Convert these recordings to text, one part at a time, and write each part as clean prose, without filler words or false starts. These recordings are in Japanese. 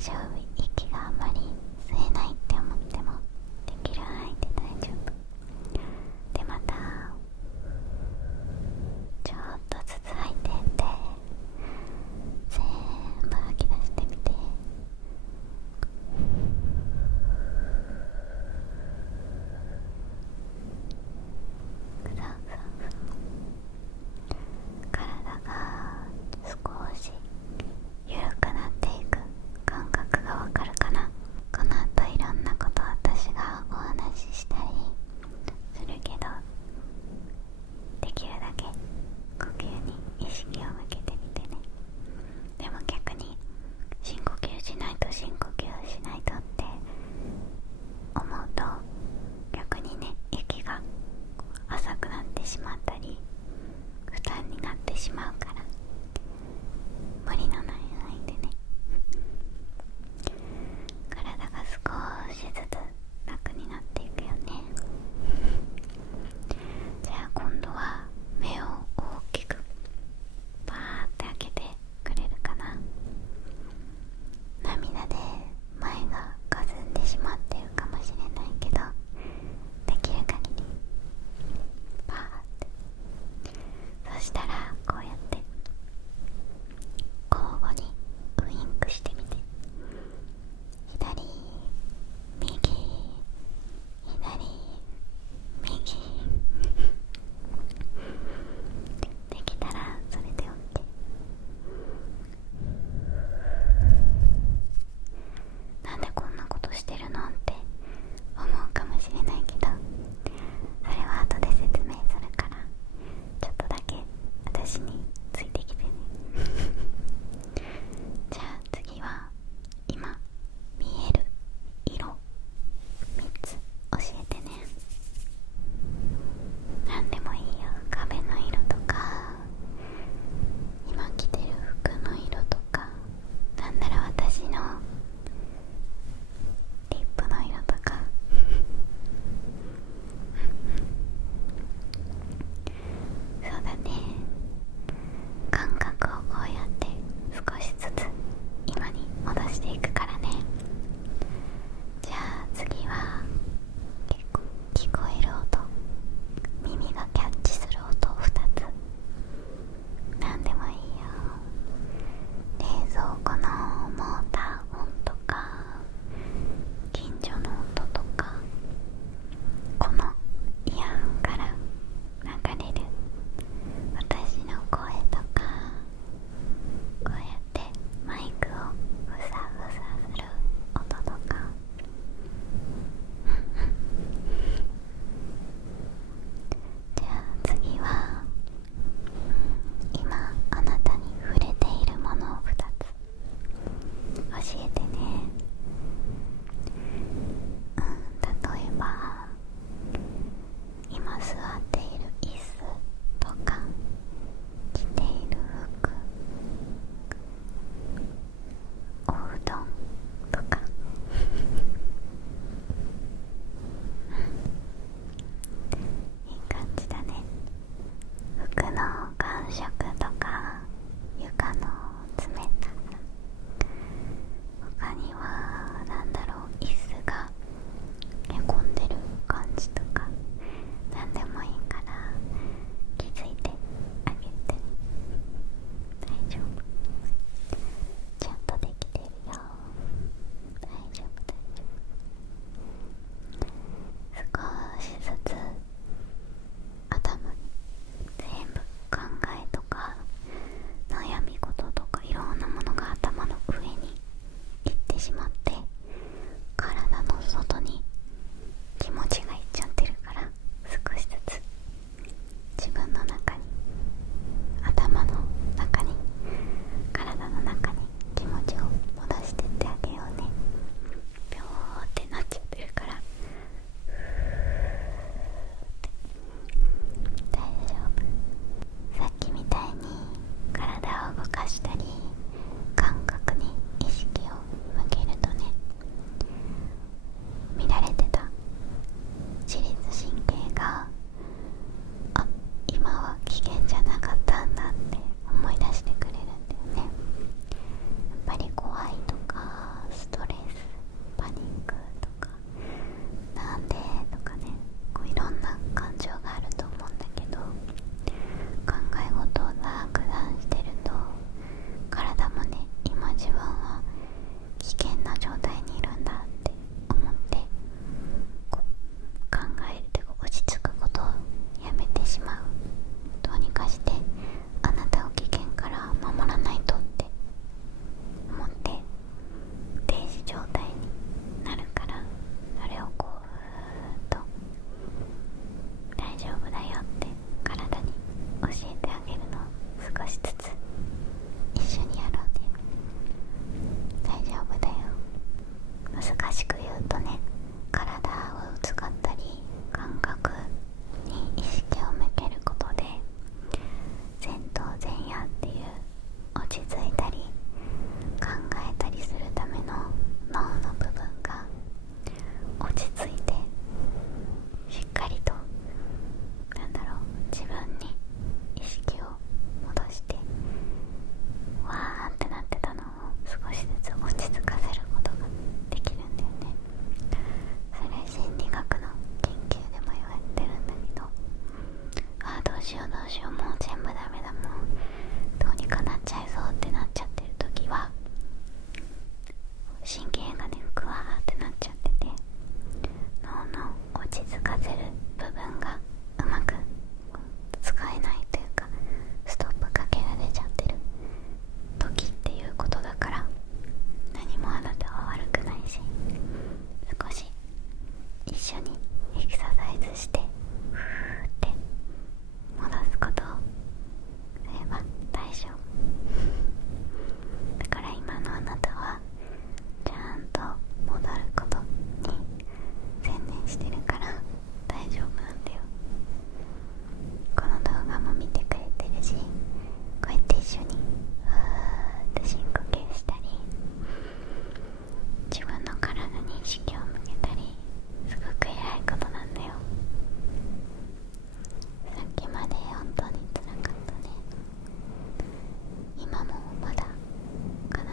丈夫。息があまり吸えないって思ってもできる範囲で大丈夫で、またちょっとずつ吐いてって全部吐き出してみて。そうそうそう。体が少し緩くなっていく感覚が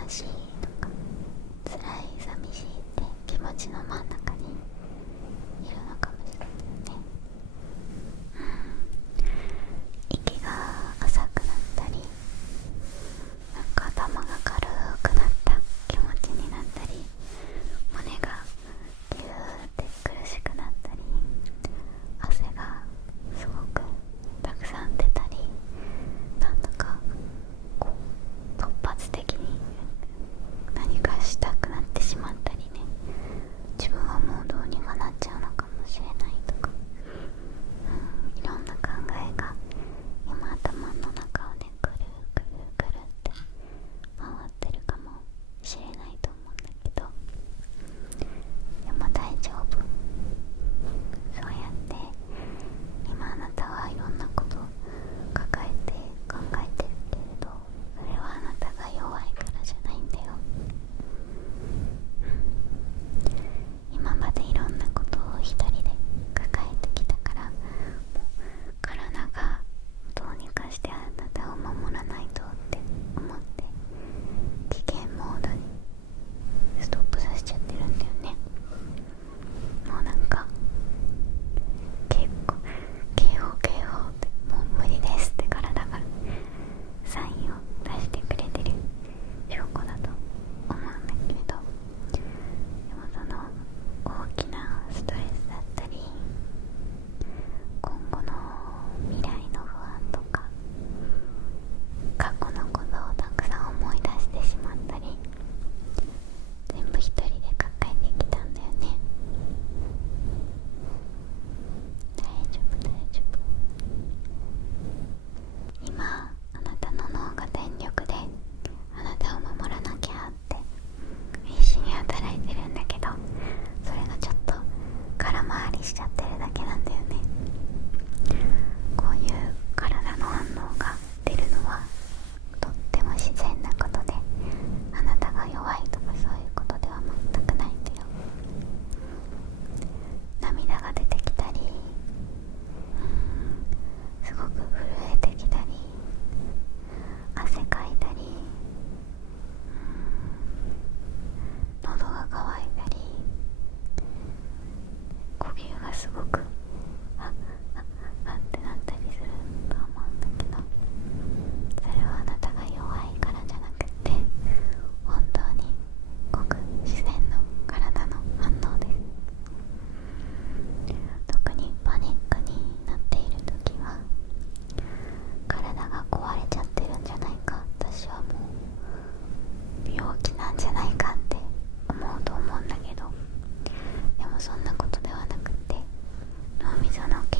しいとか辛い寂しいって気持ちの真ん中にいるのかもしれないね。息が浅くなったり、なんか頭が軽くなった気持ちになったり、胸がギューって苦しくなったり、汗がすごくたくさん出たり、なんだかこう突発的に何かしたくなってしまったりね、自分はもうどうにかなっちゃうのかもしれないとか、いろんな考えが今頭の中をねぐるぐるぐるって回ってるかもしれないと思うんだけど、でも大丈夫。そうやって今あなたはいろんなことを抱えて考えてるけれど、それはあなたが弱いからじゃないんだよ。今までいろんなことを一人で抱えてきたから、もう体がどうにかしてあなたを守らないとって思って危険モードにストップさせちゃってるんだよね。もうなんか警報ってもう無理ですって体がサインを出してくれてる証拠だと思うんだけれど、でもその大きなストレスだったり、今後の未来の不安とか過去のことをたくさん思い出してしまったり、全部一人で抱えてきたんだよね。大丈夫大丈夫。今あなたの脳が全力であなたを守らなきゃって必死に働いてるんだけど、それがちょっと空回りしちゃってるだけなんだよね。こういう体の反応が出るのはとっても自然なことで、あなたが弱いとかそういうことでは全くないんだよ。涙が出てきたり、すごく震えてきたり、汗かいたり、喉が渇いたり、呼吸がすごくってなったりすると思うんだけど、それはあなたが弱いからじゃなくて、本当にごく自然の体の反応です。特にパニックになっている時は体が壊れちゃってるんじゃないか、私はもう病気なんじゃないかって思うと思うんだけど、でもそんなことではなくて、脳みその警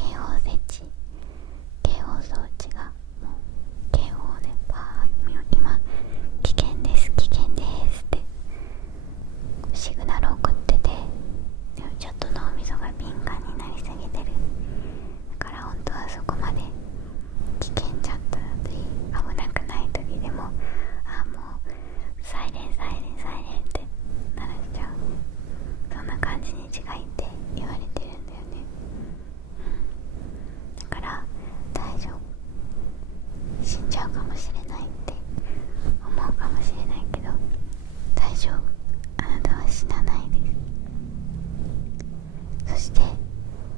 報装置がもう警報でパーッ、今危険です危険ですってシグナルを送ってて、でもちょっと脳みそが敏感になりすぎてる。だから本当はそこまで危険じゃったり危なくない時でも、もうサイレンサイレンサイレンって鳴らしちゃう、そんな感じに違いって言われてるんだよね。だから大丈夫、死んじゃうかもしれないって思うかもしれないけど、大丈夫、あなたは死なないです。そして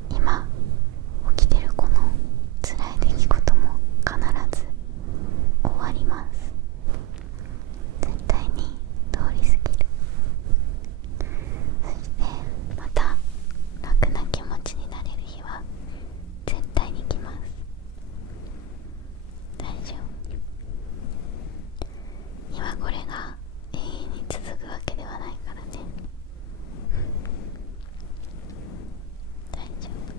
今起きてるこの辛い出来事も必ず終わります。絶対に通り過ぎる。そしてまた楽な気持ちになれる日は絶対に来ます。大丈夫。今これが永遠に続くわけではないからね。大丈夫。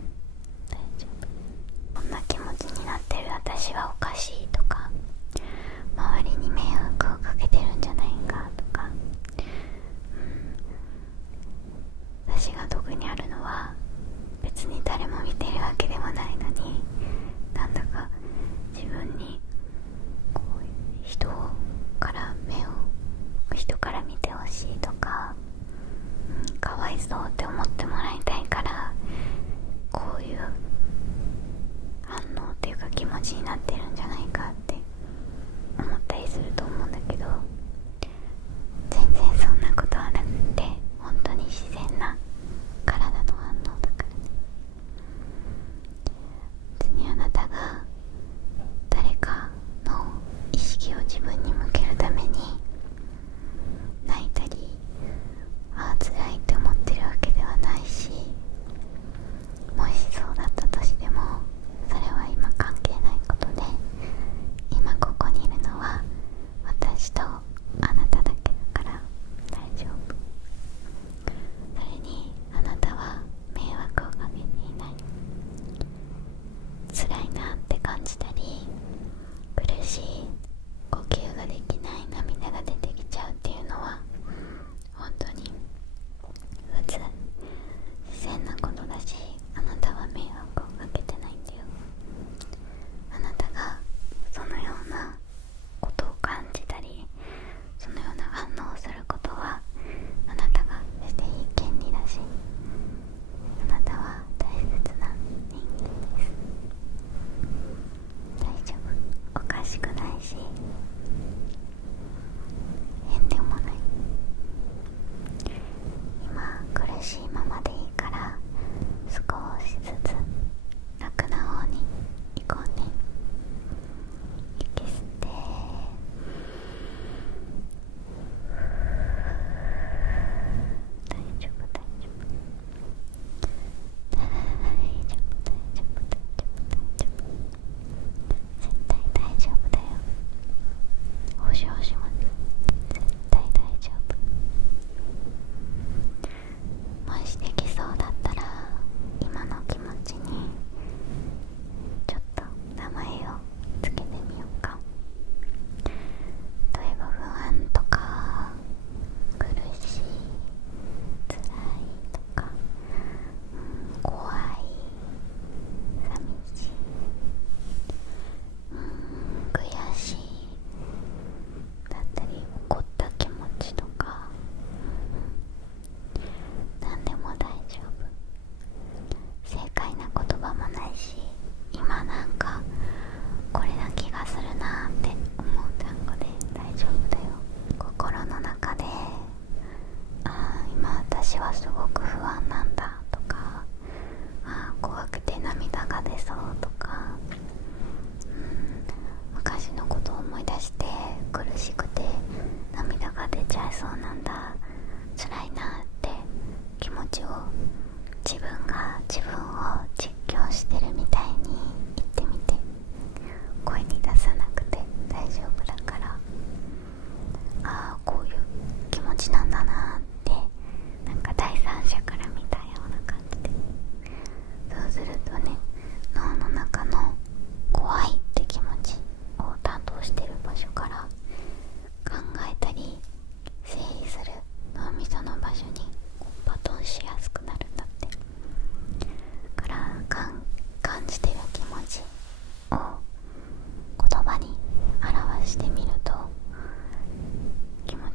すごく不安なんだとか、怖くて涙が出そうとか、昔のことを思い出して苦しくて涙が出ちゃいそうなんだ、辛いなって気持ちを自分が自分を実況してるみたいに言ってみて。声に出さなくて大丈夫だから、こういう気持ちなんだなって、なんか第三者から見たような感じで、そうするとね、脳の中の怖いって気持ちを担当してる場所から考えたり整理する脳みその場所にバトンしやすくなるんだって。から感じてる気持ちを言葉に表してみると気持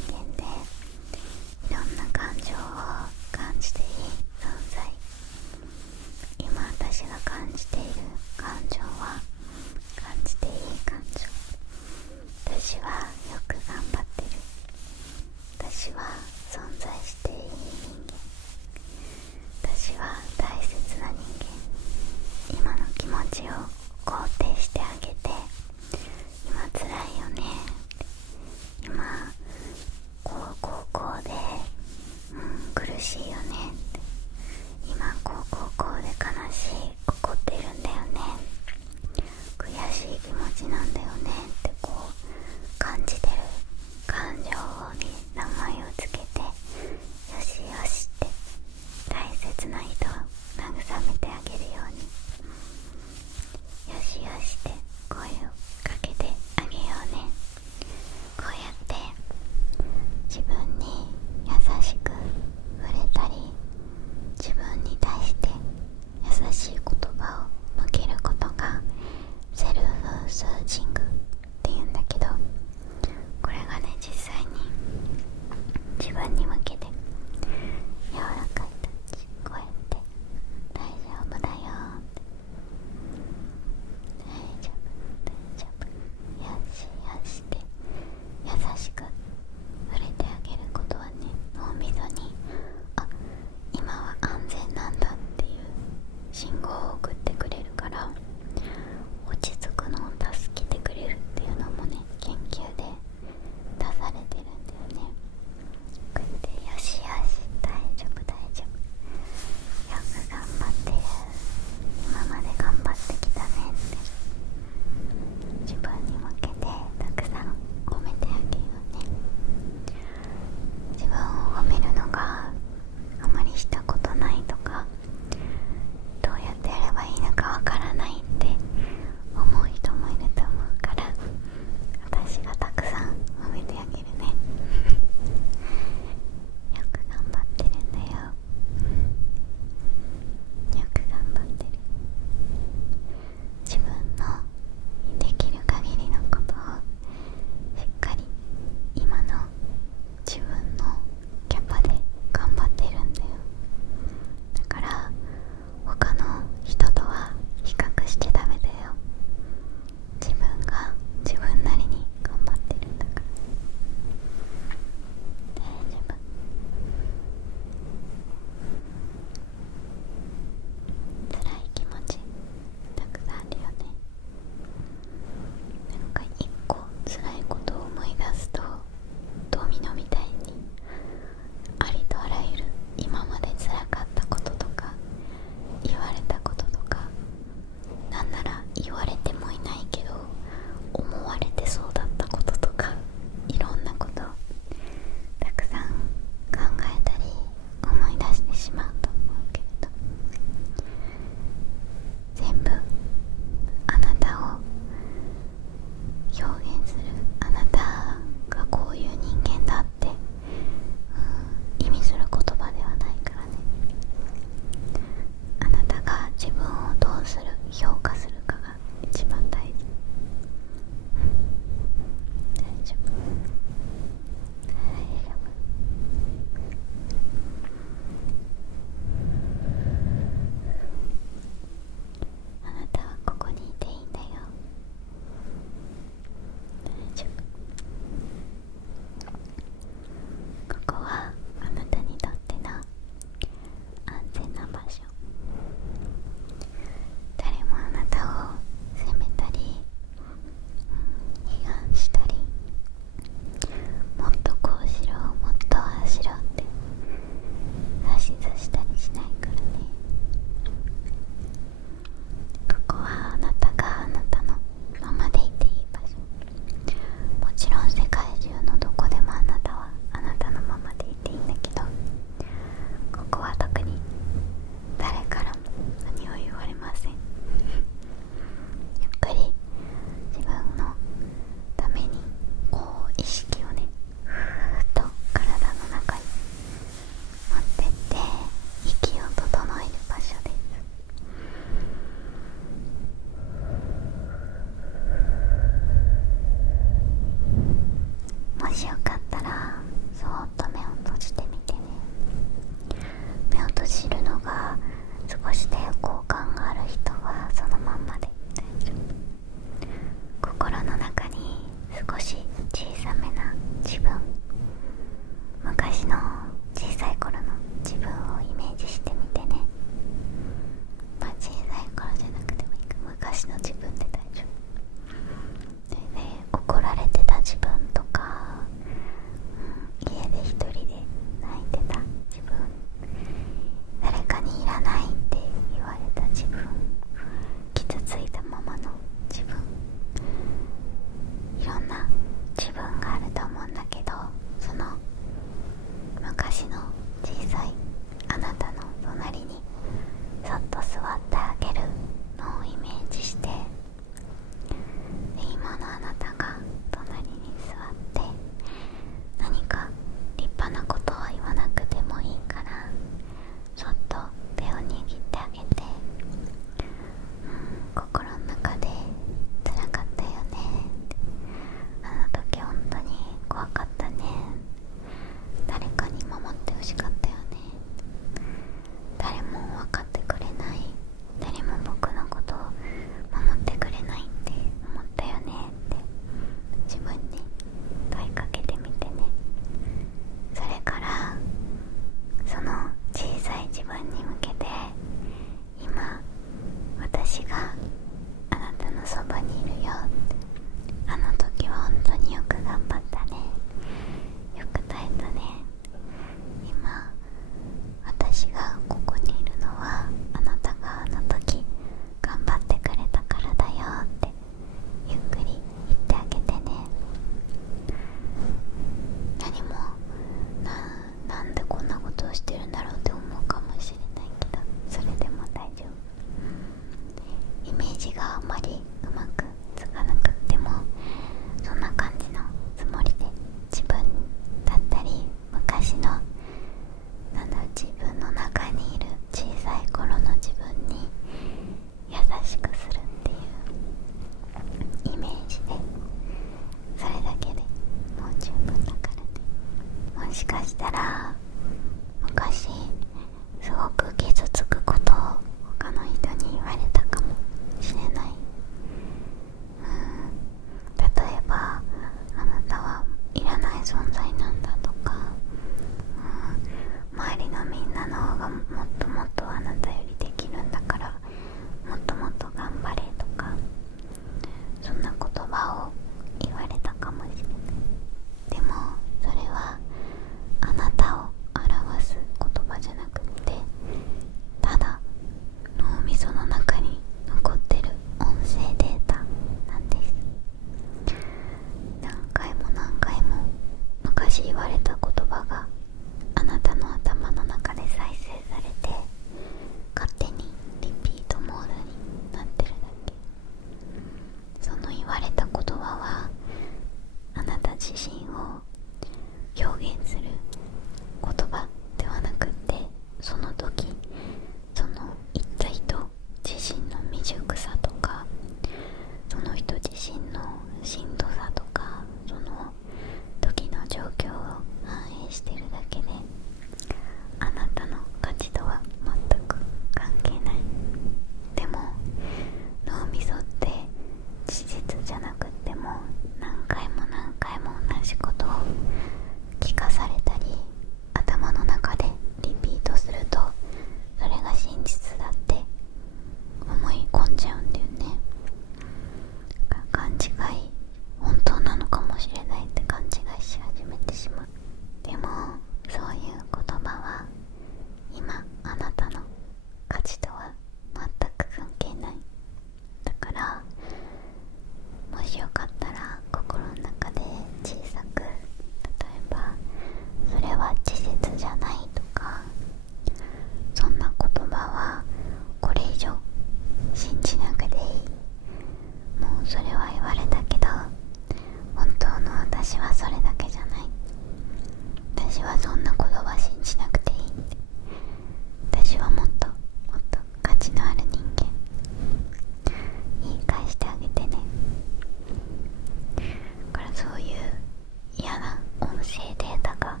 が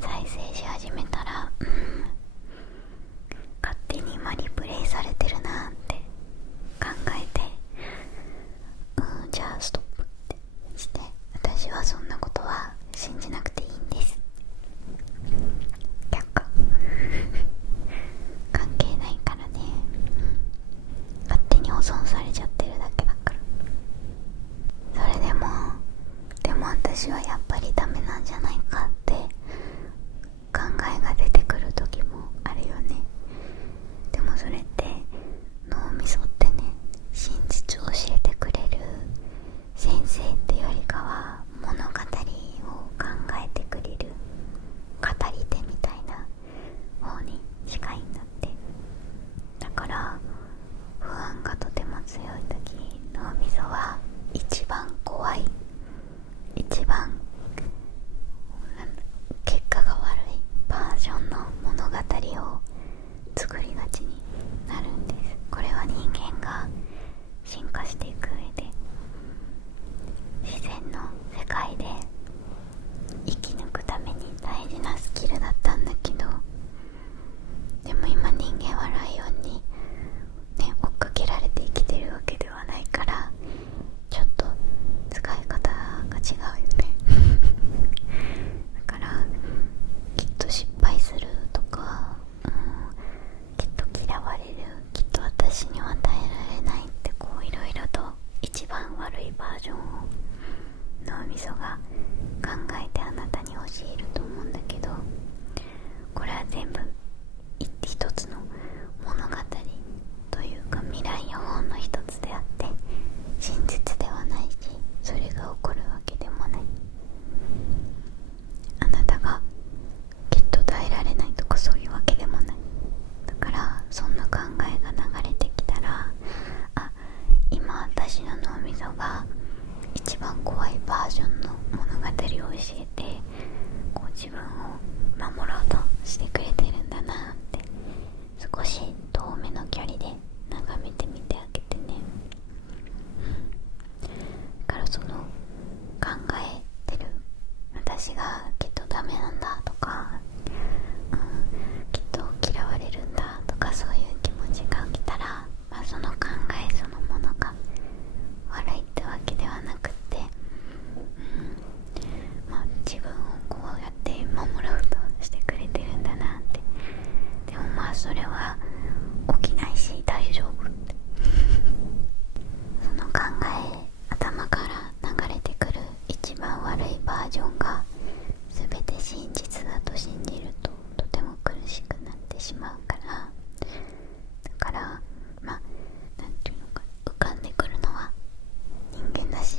再生し始めたら、勝手に今リプレイされてるなって考えて、じゃあストップってして、私はそんなことは信じなくていいんです却下関係ないからね、勝手に保存されちゃってるだけだから。それでも私はやっぱりダメなんじゃないかって考えが出てくる時もあるよね。でもそれって脳みそってね、真実を教えてくれる先生ってよりかは物語を考えてくれる語り手みたいな方に近いんだって。だから不安がとても強い時、脳みそは一番怖い、一番結果が悪いバージョンの物語を作りがちになるんです。これは人間が進化していく上で、自然の世界で生き抜くために大事なスキルだったんだけど、でも今人間はライオンにね、追っかけられて生きてるわけではないから、ちょっと使い方が違うよねだからきっと失敗するとか、きっと嫌われる、きっと私には耐えられないって、こういろいろと一番悪いバージョンを脳みそが考えてあなたに教えると思うんだけど、これは全部一つの物語というか未来予報の一つであって、真実ではないし、それが起こるわけでもない。あなたがきっと耐えられないとかそういうわけでもない。だからそんな考えが流れてきたら、今私の脳みそが一番怖いバージョンの物語を教えて、こう自分を守ろうとしてくれてるんだなって、少し遠目の距離で眺めてみてあげてね。だからその考えてる私がきっとダメなんだとか、きっと嫌われるんだとか、そういう気持ちが起きたら、その考えそのものが悪いってわけではなくって、自分をこうやって守ろうとしてくれてるんだなって。でもそれは起きないし大丈夫ってその考え、頭から流れてくる一番悪いバージョンが全て真実だと信じると、とても苦しくなってしまうから、だからなんていうのか、浮かんでくるのは人間だし、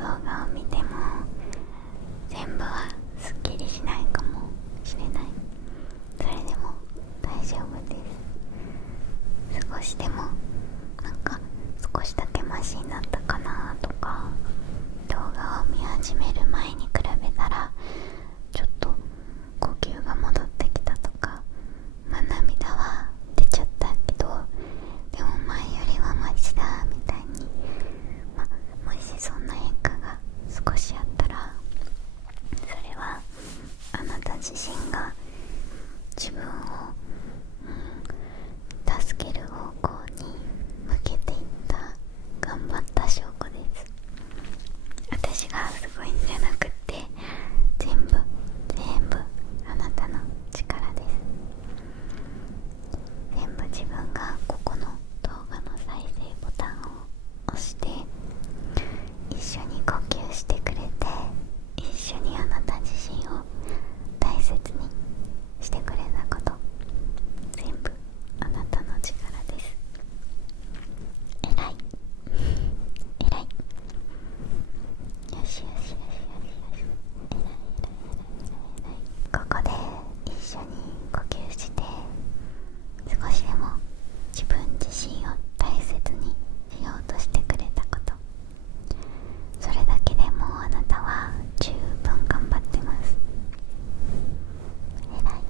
動画を見ても全部はすっきりしないかもしれない。それでも大丈夫です。少しでもなんか少しだけマシになったかなとか、動画を見始める前に比べたらちょっと呼吸が戻ってきたとか、涙は出ちゃったけどでも前よりはマシだみたいに、もしそんな変化が少しあったら、それはあなた自身が自分を、助ける方向に向けていった頑張った証拠です。私がすごいんじゃなくって全部あなたの力です。全部自分がここの動画の再生ボタンを押して一緒に呼吸してくれて、一緒にあなた自身を大切にしてくれたこと、全部あなたの力です。偉い偉い、よしよしよしよしよし、偉い。ここで一緒に呼吸して少しでも自分自身を大切にしようとしてくれたこと、それだけでもうあなたは十分頑張ってます。偉い。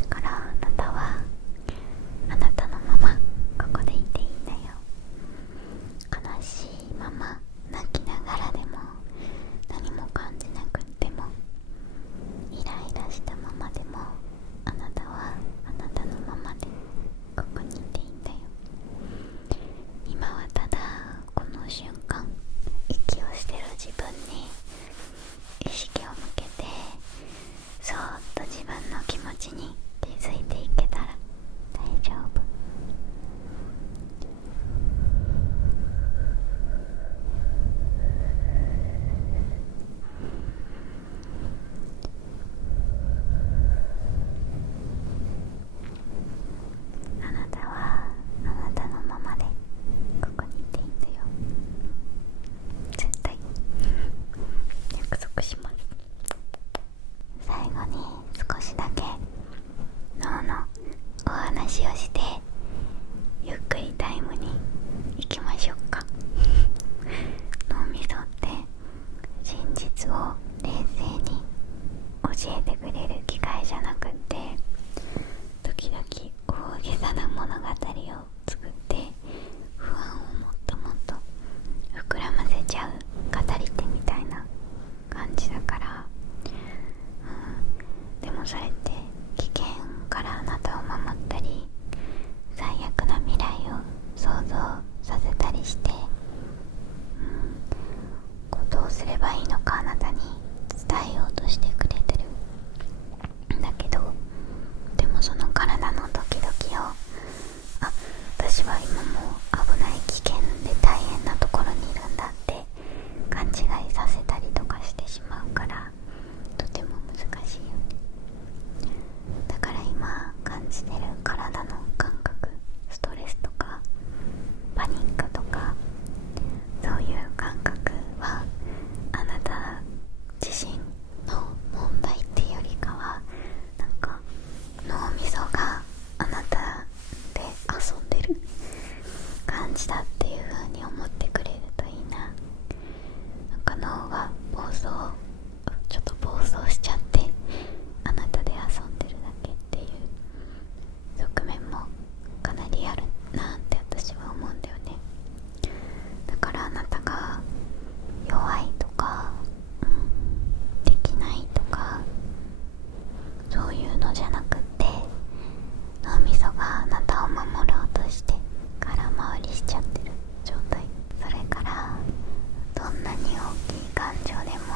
だからあなたはあなたのままここでいていいんだよ。悲しいまま泣きながらでも、何も感じなくっても、イライラしたままでも、あなたはあなたのままでここにいていいんだよ。今はただこの瞬間、息をしてる自分に意識を向けて、そーっと自分の気持ちに気づいていけたら大丈夫。あなたはあなたのままでここにいていいんだよ。絶対約束します。最後に少しだけ脳のお話をしてゆっくりタイムに行きましょうか。脳みそって真実を冷静に教えてくれる機械じゃなくって、時々大げさな物語を作って不安をもっともっと膨らませちゃう語り手みたいな感じだから、でもそれって危険からあなたを守ったり、最悪な未来を想像させたりして、どうすればいいのかあなたに伝えようとしてくれてるんだけど、でもその体のドキドキを、私は今もう危ない危険で大変なところにいるんだって勘違いさせたりとかしてしまうから、とても難しいよね。だから今感じてる体の感覚、ストレスとかパニックとか、そういう感覚はあなた自身の問題っていうよりかは、なんか脳みそがあなたで遊んでる感じだっていう風に思ってくれるといいな。なんか脳がちょっと暴走しちゃってあなたで遊んでるだけっていう側面もかなりあるなって私は思うんだよね。だからあなたが弱いとか、できないとかそういうのじゃなくって、脳みそがあなたを守ろうとして空回りしちゃってる状態。それからどんなに大きい感情でも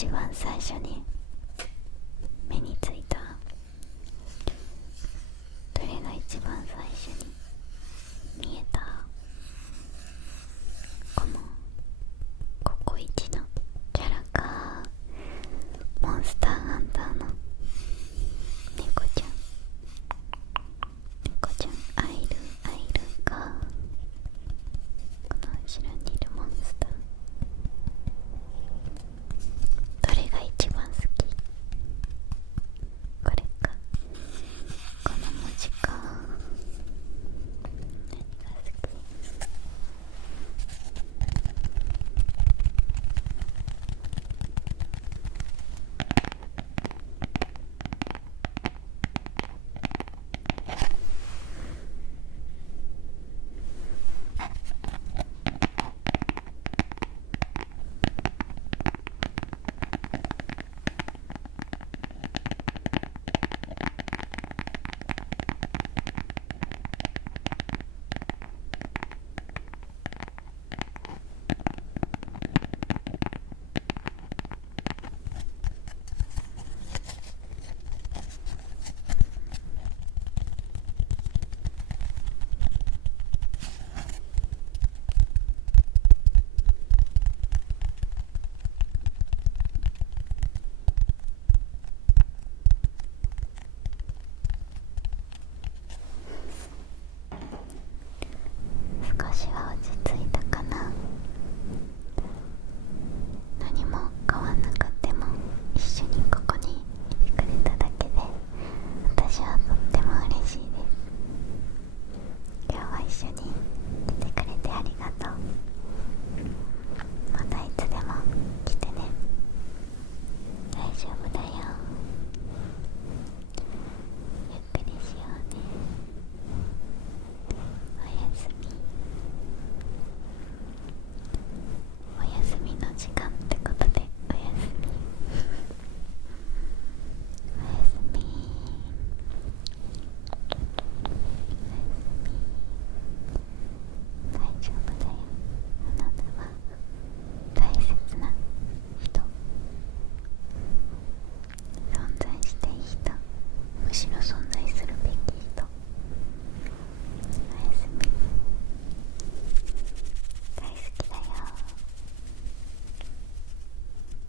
一番最初に